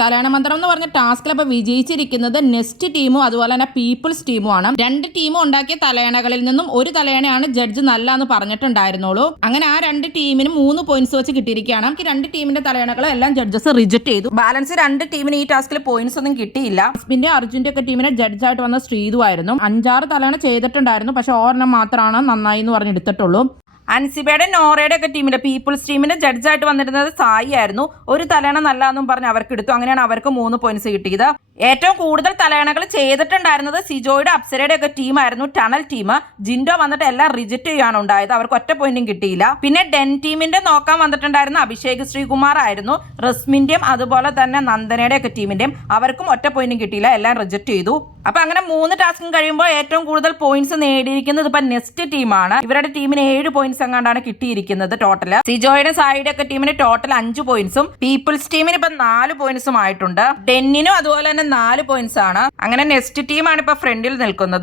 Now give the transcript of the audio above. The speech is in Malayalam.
തലയണ മന്ത്രം എന്ന് പറഞ്ഞ ടാസ്കിൽ അപ്പൊ വിജയിച്ചിരിക്കുന്നത് നെസ്റ്റ് ടീമും അതുപോലെ തന്നെ പീപ്പിൾസ് ടീമുമാണ്. രണ്ട് ടീമും ഉണ്ടാക്കിയ തലയണകളിൽ നിന്നും ഒരു തലയണയാണ് ജഡ്ജ് നല്ല എന്ന് പറഞ്ഞിട്ടുണ്ടായിരുന്നുള്ളൂ. അങ്ങനെ ആ രണ്ട് ടീമിനും 3 പോയിന്റ്സ് വെച്ച് കിട്ടിയിരിക്കുകയാണ്. ഈ രണ്ട് ടീമിന്റെ തലയണകളും എല്ലാം ജഡ്ജസ് റിജക്ട് ചെയ്തു. ബാലൻസ് രണ്ട് ടീമിന് ഈ ടാസ്കിൽ പോയിന്റ്സ് ഒന്നും കിട്ടിയില്ല. ഹസ്ബിന്റെ അർജുന്റെ ഒക്കെ ടീമിനെ ജഡ്ജായിട്ട് വന്ന ശ്രീതു ആയിരുന്നു. 5-6 തലയണ ചെയ്തിട്ടുണ്ടായിരുന്നു, പക്ഷെ ഒരെണ്ണം മാത്രമാണ് നന്നായി എന്ന് പറഞ്ഞ് എടുത്തിട്ടുള്ളൂ. അൻസിബയുടെ നോറയുടെ ഒക്കെ ടീമിന്റെ പീപ്പിൾസ് ടീമിന്റെ ജഡ്ജായിട്ട് വന്നിരുന്നത് സായി ആയിരുന്നു. ഒരു തലയണ നല്ലതെന്നും പറഞ്ഞ് അവർക്ക് എടുത്തു. അങ്ങനെയാണ് അവർക്ക് 3 പോയിന്റ്സ് കിട്ടിയത്. ഏറ്റവും കൂടുതൽ തലയണകൾ ചെയ്തിട്ടുണ്ടായിരുന്നത് സിജോയുടെ അപ്സരയുടെ ഒക്കെ ടീമായിരുന്നു, ടണൽ ടീം. ജിൻഡോ വന്നിട്ട് എല്ലാം റിജക്ട് ചെയ്യാണ് ഉണ്ടായത്. അവർക്ക് ഒറ്റ പോയിന്റും കിട്ടിയില്ല. പിന്നെ ഡെൻ ടീമിന്റെ നോക്കാൻ വന്നിട്ടുണ്ടായിരുന്ന അഭിഷേക് ശ്രീകുമാർ ആയിരുന്നു. റസ്മിന്റെയും അതുപോലെ തന്നെ നന്ദനയുടെ ഒക്കെ ടീമിന്റെയും അവർക്കും ഒറ്റ പോയിന്റും കിട്ടിയില്ല, എല്ലാം റിജക്ട് ചെയ്തു. അപ്പൊ അങ്ങനെ 3 ടാസ്കും കഴിയുമ്പോൾ ഏറ്റവും കൂടുതൽ പോയിന്റ്സ് നേടിയിരിക്കുന്നത് ഇപ്പൊ നെസ്റ്റ് ടീമാണ്. ഇവരുടെ ടീമിന് 7 പോയിന്റ്സ് എങ്ങാണ്ടാണ് കിട്ടിയിരിക്കുന്നത് ടോട്ടൽ. സിജോയുടെ സായിയുടെ ഒക്കെ ടീമിന് ടോട്ടൽ 5 പോയിന്റ്സും പീപ്പിൾസ് ടീമിന് ഇപ്പൊ 4 പോയിന്റ്സും ആയിട്ടുണ്ട്. ഡെന്നിനും അതുപോലെ തന്നെ 4 പോയിന്റ്സ് ആണ്. അങ്ങനെ നെസ്റ്റ് ടീമാണ് ഇപ്പൊ ഫ്രണ്ടിൽ നിൽക്കുന്നത്.